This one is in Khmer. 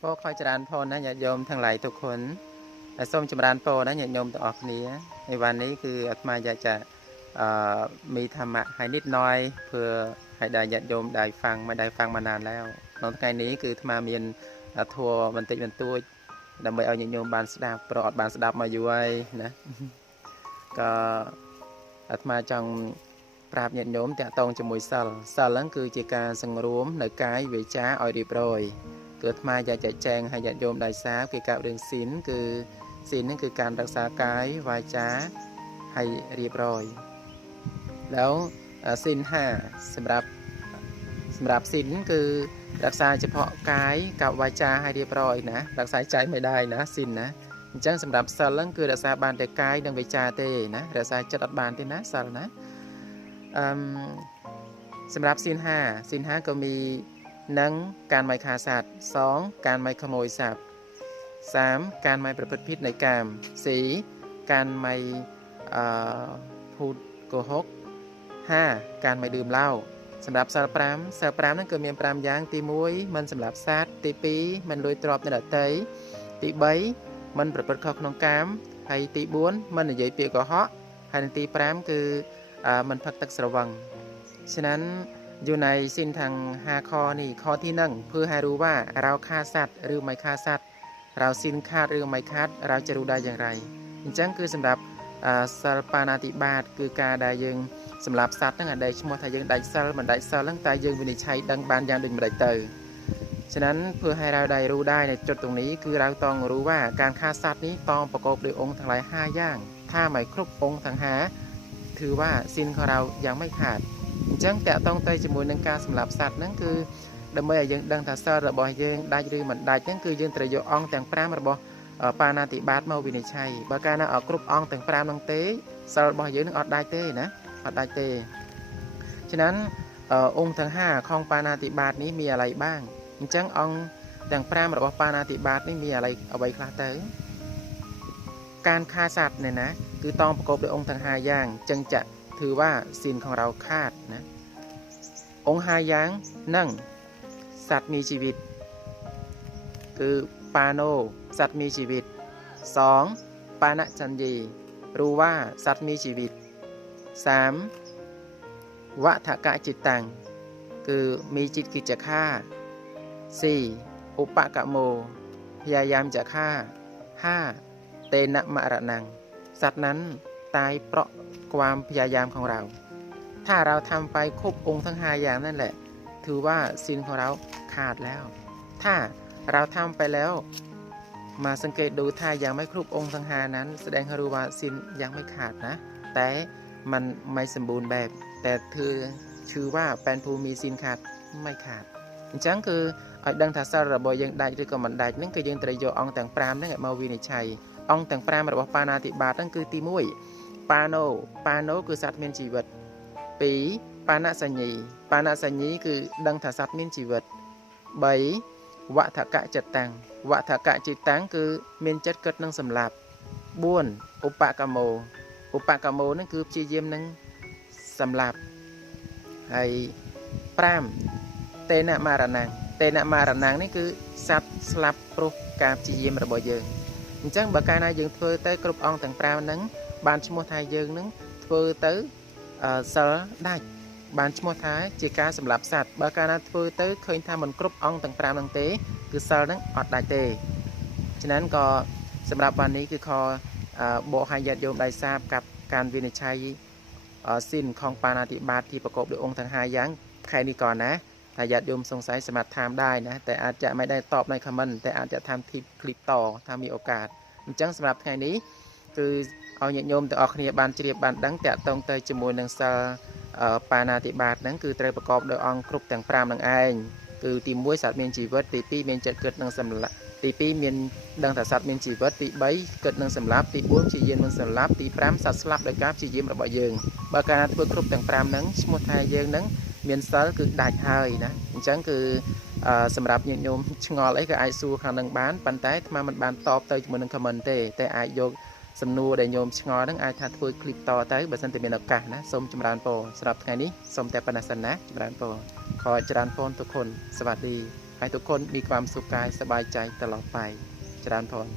ពរខอยចរានផនណាញាតិញោមទាំងឡាយทุกคนហើយសូមចម្រើនពរណាញាតិញោមទាំងអស់គ្នាในวันนี้คือអាត្មាอยากจะเอ่อมีธรรมะให้นิดหน่อยเพื่อให้ได้ញាតិញោមได้ฟังไม่ได้ฟังมานานแล้วក្នុងថ្ងៃនេះគឺអាត្មាមានធัวបន្តិចបន្តួចដើម្បីឲ្យញាតិញោមបានស្ដាប់ប្រអត់បានស្ដាប់មកយូរហើយណាក៏អាត្មាចង់ប្រាប់ញាតិញោមតាក់ទងជាមួយសិលសិលហ្នឹងគឺជាការសង្រួមនៅកាយវាចាឲ្យរៀបរយ គឺអាត្មាอยากចែកចែងឲ្យញាតិញោមได้ทราบគេកាប់រឿងศีលគឺศีលហ្នឹងគឺការរក្សាកាយវាចាឲ្យរៀបរយแล้วศีល5សម្រាប់សម្រាប់ศีលគឺរក្សាเฉพาะកាយกับវាចាឲ្យរៀបរយណារក្សាใจไม่ได้ណាศีលណាអញ្ចឹងសម្រាប់សិលហ្នឹងគឺរក្សាបានតែកាយនិងវាចាទេណារក្សាចិត្តអត់បានទេណាសិលណាអឺមសម្រាប់ศีល5ศีល5ក៏មាន និងការមិនខាសត្វ2ការមិនខម៉ួយសត្វ3ការមិនប្រព្រឹត្តผิดនៃកាម4ការមិនអឺភូតកុហក5ការមិនดื่มเหล้าសម្រាប់សិល5សិល5ហ្នឹងគឺមាន5យ៉ាងទី1មិនសម្រាប់សត្វទី2មិនលួចទ្រព្យអ្នកដទៃទី3មិនប្រព្រឹត្តខុសក្នុងកាមហើយទី4មិននិយាយពាក្យកុហកហើយនិងទី5គឺអឺមិនផឹកទឹកស្រវឹងฉะนั้น อยู่ในสิ้นทางหาข้อนี่ข้อที่หนึ่งเพื่อให้รู้ว่าเราฆ่าสัตว์หรือไม่ฆ่าสัตว์ เราสิ้นฆ่าหรือไม่ฆ่าเราจะรู้ได้อย่างไรអញ្ចឹងគឺសម្រាប់សិาបាណាតិបាត គឺការដែលយើងសម្រាប់សัตว์ហ្នឹងអាដែលឈ្មោះថាយើងដាច់សិលមិនដាច់សិលហ្នឹងតែយើងវិនិច្ឆ័យដឹงបានយ៉ាងដូចម្ដេចទៅฉะนั้นเพื่อให้เราได้รู้ได้ในจุดตรงนี้ คือเราต้องรู้ว่าการฆ่าสัตว์นี้ต้องประกอบด้วยองค์ทั้งหลาย5อย่าง ถ้าไม่ครบองค์ทั้งหาถือว่าสินของเรายังไม่ขาด អញ្ចឹងតកតងទៅជាមួយនឹងការសម្លាប់សត្វហ្នឹងគឺដើម្បីឲ្យយើងដឹងថាសិលរបស់យើងដាច់ឬមិនដាច់ហ្នឹងគឺយើងត្រូវយកអង្គទាំង5របស់បាណាតិបាតមកវិនិច្ឆ័យបើកាលណាអត់គ្រប់អង្គទាំង5ហ្នឹងទេសិលរបស់យើងនឹងអត់ដាច់ទេណាអត់ដាច់ទេฉะนั้นអង្គទាំង5ของបាណាតិបាតនេះមានอะไรบ้างអញ្ចឹងអង្គទាំង5របស់បាណាតិបាតនេះមានอะไรអ្វីខ្លះទៅការฆ่าសត្វនេះណាគឺតងប្រកបដោយអង្គទាំង5យ៉ាងចឹងจะ ถือว่าศีลของเราขาดนะ องหายังนั่ง สัตว์มีชีวิต คือปาโน สัตว์มีชีวิต 2. ปานะจันยีรู้ว่าสัตว์มีชีวิต 3. วัฏกะจิตตัง คือมีจิตกิจจะฆ่า 4. อุปกะโม พยายามจะฆ่า 5. เตนะมะระนัง สัตว์นั้นตายเพราะ ความพยายามของเรา ถ้าเราทำไปครบองค์ทั้งห้าอย่างนั่นแหละ ถือว่าศีลของเราขาดแล้ว ถ้าเราทำไปแล้ว มาสังเกตดูถ้ายังไม่ครบองค์ทั้งห้านั้น แสดงให้รู้ว่าศีลยังไม่ขาดนะ แต่มันไม่สมบูรณ์แบบ แต่เธอชื่อว่าเป็นภูมีศีลขาดไม่ขาดអញ្ចឹងគឺឲ្យដឹងថាសិលរបស់យើងដាច់ឬក៏មិនដាច់ហ្នឹងគឺយើងត្រូវយកអង្គទាំង5ហ្នឹងមកវិនិច្ឆ័យអង្គទាំង5របស់បាណាតិបាតហ្នឹងគឺទី1 ប៉ាណូប៉ាណូគឺសត្វមានជីវិត2បាណសញ្ញីបាណសញ្ញីគឺដឹងថាសត្វមានជីវិត3វថកៈចិត្តតាំងវថកៈចិត្តតាំងគឺមានចិត្តគិតនឹងសម្លាប់4ឧបកម្មោឧបកម្មោហ្នឹងគឺព្យាយាមនឹងសម្លាប់ហើយ5តេនមរណังតេនមរណังនេះគឺសត្វស្លាប់ព្រោះការព្យាយាមរបស់យើងអញ្ចឹងបើកាលណាយើងធ្វើទៅគ្រប់អង្គទាំង5ហ្នឹង បានឈ្មោះថាយើងនឹងធ្វើទៅសិលដាច់បានឈ្មោះថាជាការសម្លាប់សត្វបើកាលណាធ្វើទៅឃើញថាមិនគ្រប់អង្គទាំង5ហ្នឹងទេគឺសិលហ្នឹងអត់ដាច់ទេฉะนั้นក៏សម្រាប់วันนี้គឺខបកឲ្យញាតិយោមได้ทราบกับการវិនិច្ឆ័យសិនของបាណាតិបាតที่ประกอบด้วยองค์ทั้ง5យ៉ាងแค่นี้ก่อนนะถ้าญาติโยมสงสัยสามารถถามได้นะแต่อาจจะไม่ได้ตอบในคอมเมนต์แต่อาจจะทำคลิปต่อถ้ามีโอกาสអញ្ចឹងសម្រាប់ថ្ងៃនេះគឺ ឲ្យញាតិញោមទាំងអស់គ្នាបានជ្រាបបានដឹងតាក់ទងទៅជាមួយនឹងសិលបាណាតិបាតហ្នឹងគឺត្រូវប្រកបដោយអង្គគ្រប់ទាំង5នឹងឯងគឺទី1សត្វមានជីវិតទី2មានចិត្តគិតនឹងសម្លាប់ទី2មានដឹងថាសត្វមានជីវិតទី3គិតនឹងសម្លាប់ទី4ព្យាយាមនឹងសម្លាប់ទី5សត្វស្លាប់ដោយការព្យាយាមរបស់យើងបើកាលណាធ្វើគ្រប់ទាំង5ហ្នឹងឈ្មោះថាយើងហ្នឹងមានសិលគឺដាច់ហើយណាអញ្ចឹងគឺសម្រាប់ញាតិញោមឆ្ងល់អីក៏អាចសួរខាងនឹងបានប៉ុន្តែអាត្មាមិនបានតបទៅជាមួយនឹង comment ទេតែអាចយក សំណួរដែលញោមឆ្ងល់ហ្នឹងអាចថាធ្វើคลิปតទៅបើសិនតែមានឱកាសណាសូមចម្រើនពរសម្រាប់ថ្ងៃនេះសូមតែប៉ុណ្ណេះសិនណាចម្រើនពរខរចម្រើនពរទុកគុណសวัสดีហើយ ให้ทุกคนมีความสุขกายสบายใจตลอดไปจรานพร